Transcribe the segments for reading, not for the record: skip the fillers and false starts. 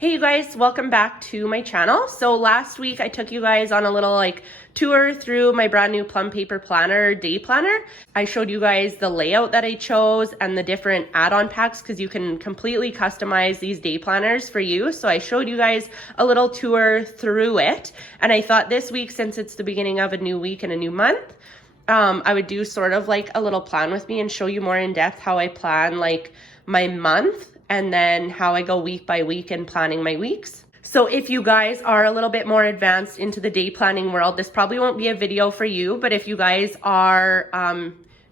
Hey you guys, welcome back to my channel. So last week I took you guys on a little tour through my brand new Plum Paper Planner day planner. I showed you guys the layout that I chose and the different add-on packs because you can completely customize these day planners for you. So I showed you guys a little tour through it. And I thought this week, since it's the beginning of a new week and a new month, I would do sort of like a little plan with me and show you more in depth how I plan like my month and then how I go week by week in planning my weeks. So if you guys are a little bit more advanced into the day planning world, this probably won't be a video for you, but if you guys are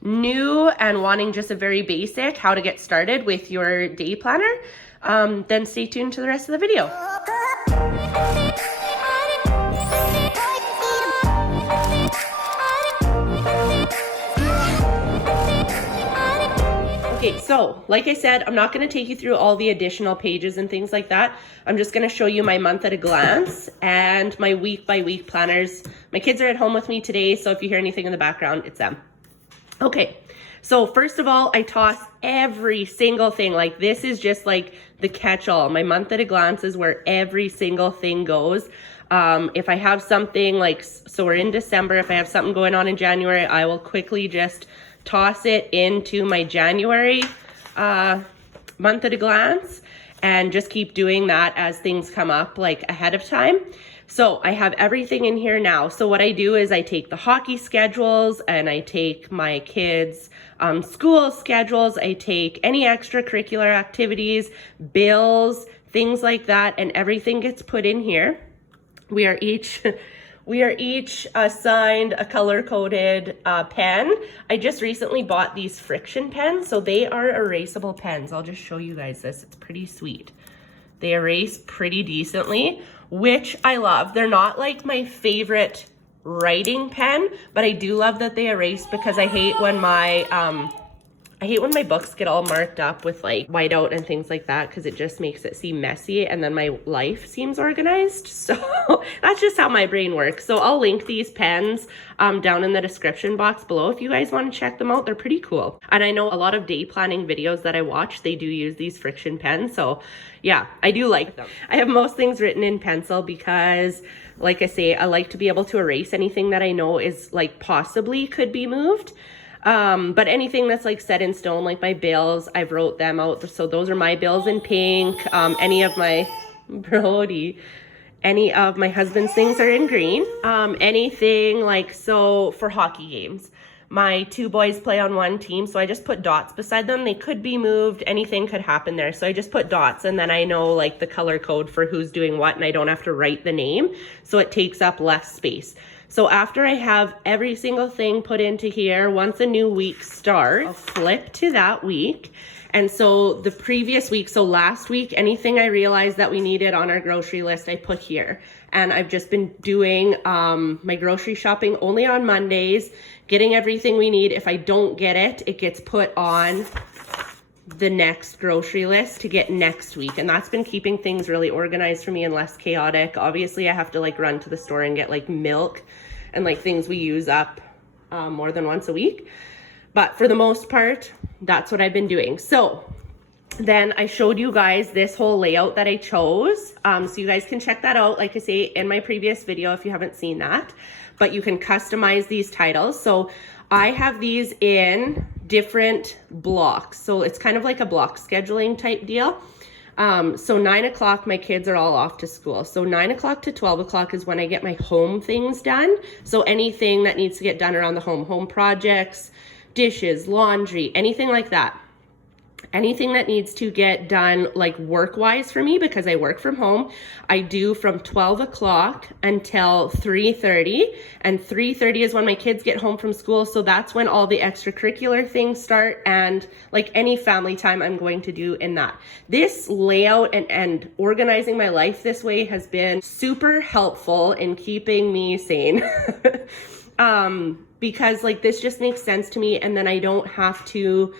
new and wanting just a very basic how to get started with your day planner, then stay tuned to the rest of the video. Okay, so like I said, I'm not going to take you through all the additional pages and things like that. I'm just going to show you my month at a glance and my week by week planners. My kids are at home with me today, so if you hear anything in the background, it's them. Okay, so first of all, I toss every single thing. Like this is just like the catch-all. My month at a glance is where every single thing goes. If I have something so we're in December, if I have something going on in January, I will quickly just toss it into my January month at a glance and just keep doing that as things come up ahead of time. So I have everything in here now. So what I do is I take the hockey schedules and I take my kids' school schedules. I take any extracurricular activities, bills, things like that, and everything gets put in here. We are each assigned a color-coded pen. I just recently bought these friction pens, so they are erasable pens. I'll just show you guys this. It's pretty sweet. They erase pretty decently, which I love. They're not like my favorite writing pen, but I do love that they erase because I hate when my books get all marked up with whiteout and things like that because it just makes it seem messy and then my life seems organized. So that's just how my brain works. So I'll link these pens down in the description box below if you guys want to check them out. They're pretty cool. And I know a lot of day planning videos that I watch, they do use these friction pens. So yeah, I do like them. I have most things written in pencil because, like I say, I like to be able to erase anything that I know is possibly could be moved. But anything that's set in stone, like my bills, I've wrote them out. So those are my bills in pink. Any of my husband's things are in green. Anything so for hockey games, my two boys play on one team. So I just put dots beside them. They could be moved. Anything could happen there. So I just put dots and then I know the color code for who's doing what and I don't have to write the name. So it takes up less space. So after I have every single thing put into here, once a new week starts, I'll flip to that week. And so the previous week, so last week, anything I realized that we needed on our grocery list, I put here. And I've just been doing my grocery shopping only on Mondays, getting everything we need. If I don't get it, it gets put on the next grocery list to get next week, and that's been keeping things really organized for me and less chaotic. Obviously I have to run to the store and get milk and things we use up more than once a week, but for the most part that's what I've been doing. So then I showed you guys this whole layout that I chose, so you guys can check that out, like I say, in my previous video if you haven't seen that. But you can customize these titles. So I have these in different blocks. So it's kind of like a block scheduling type deal. So 9 o'clock, my kids are all off to school. So 9 o'clock to 12 o'clock is when I get my home things done. So anything that needs to get done around the home projects, dishes, laundry, anything like that. Anything that needs to get done work-wise for me, because I work from home, I do from 12 o'clock until 3:30, and 3:30 is when my kids get home from school, so that's when all the extracurricular things start, and any family time I'm going to do in that. This layout and organizing my life this way has been super helpful in keeping me sane. Because this just makes sense to me, and then I don't have to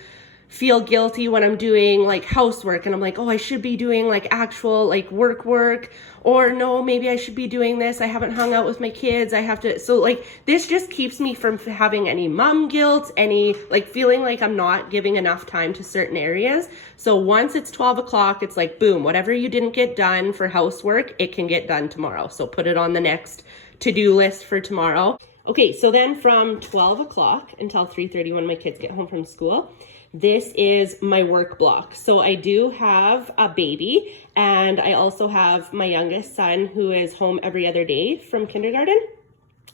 feel guilty when I'm doing like housework and I'm like, oh, I should be doing like actual like work, or no, maybe I should be doing this. I haven't hung out with my kids. I have to. So like this just keeps me from having any mom guilt, any like feeling like I'm not giving enough time to certain areas. So once it's 12 o'clock, it's like, boom, whatever you didn't get done for housework, it can get done tomorrow. So put it on the next to-do list for tomorrow. Okay, so then from 12 o'clock until 3:30 when my kids get home from school, this is my work block. So I do have a baby, and I also have my youngest son who is home every other day from kindergarten.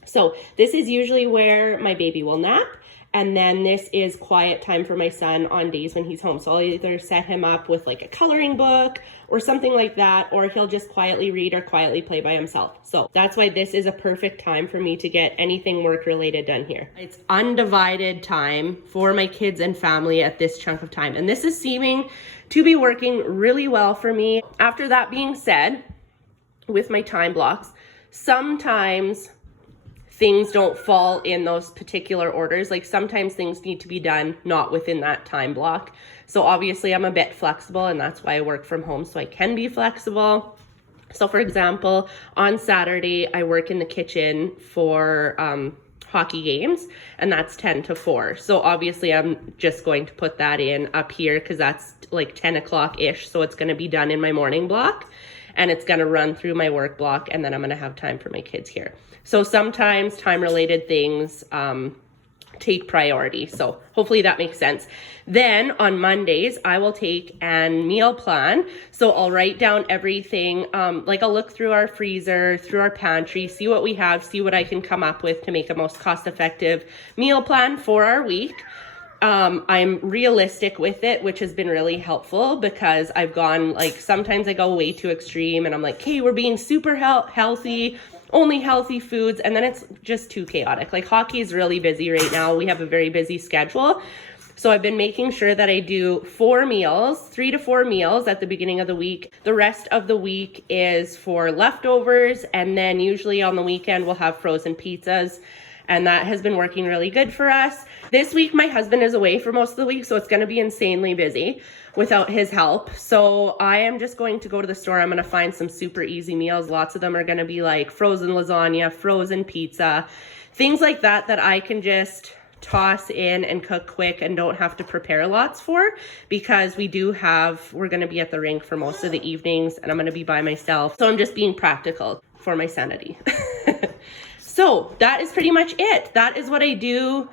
So this is usually where my baby will nap. And then this is quiet time for my son on days when he's home. So I'll either set him up with like a coloring book or something like that, or he'll just quietly read or quietly play by himself. So that's why this is a perfect time for me to get anything work related done here. It's undivided time for my kids and family at this chunk of time. And this is seeming to be working really well for me. After that being said, with my time blocks, sometimes things don't fall in those particular orders. Like sometimes things need to be done not within that time block. So obviously I'm a bit flexible, and that's why I work from home, so I can be flexible. So for example, on Saturday, I work in the kitchen for hockey games, and that's 10 to 4. So obviously I'm just going to put that in up here because that's like 10 o'clock-ish. So it's gonna be done in my morning block, and it's gonna run through my work block, and then I'm gonna have time for my kids here. So sometimes time-related things take priority. So hopefully that makes sense. Then on Mondays, I will take and meal plan. So I'll write down everything. Like I'll look through our freezer, through our pantry, see what we have, see what I can come up with to make a most cost-effective meal plan for our week. I'm realistic with it, which has been really helpful because I've gone like, sometimes I go way too extreme and I'm like, hey, we're being super healthy, only healthy foods. And then it's just too chaotic. Like hockey is really busy right now. We have a very busy schedule. So I've been making sure that I do 3 to 4 meals at the beginning of the week. The rest of the week is for leftovers. And then usually on the weekend, we'll have frozen pizzas. And that has been working really good for us. This week, my husband is away for most of the week, so it's gonna be insanely busy without his help. So I am just going to go to the store. I'm gonna find some super easy meals. Lots of them are gonna be like frozen lasagna, frozen pizza, things like that that I can just toss in and cook quick and don't have to prepare lots for, because we're gonna be at the rink for most of the evenings and I'm gonna be by myself. So I'm just being practical for my sanity. So that is pretty much it. That is what I do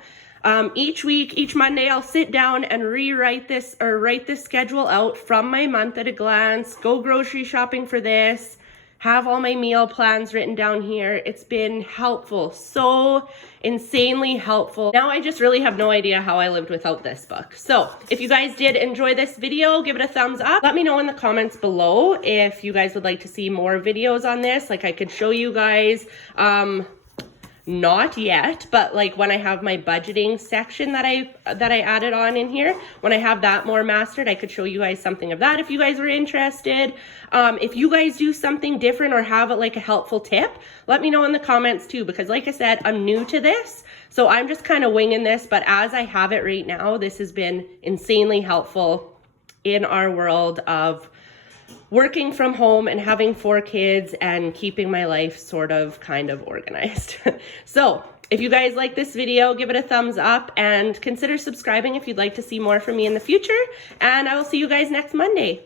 each week. Each Monday, I'll sit down and write this schedule out from my month at a glance, go grocery shopping for this, have all my meal plans written down here. It's been helpful, so insanely helpful. Now I just really have no idea how I lived without this book. So if you guys did enjoy this video, give it a thumbs up. Let me know in the comments below if you guys would like to see more videos on this. Like I could show you guys, not yet, but like when I have my budgeting section that I added on in here, when I have that more mastered, I could show you guys something of that if you guys are interested. If you guys do something different or have like a helpful tip, let me know in the comments too, because like I said, I'm new to this, so I'm just kind of winging this, but as I have it right now, this has been insanely helpful in our world of working from home and having 4 kids and keeping my life sort of kind of organized. So if you guys like this video, give it a thumbs up and consider subscribing if you'd like to see more from me in the future. And I will see you guys next Monday.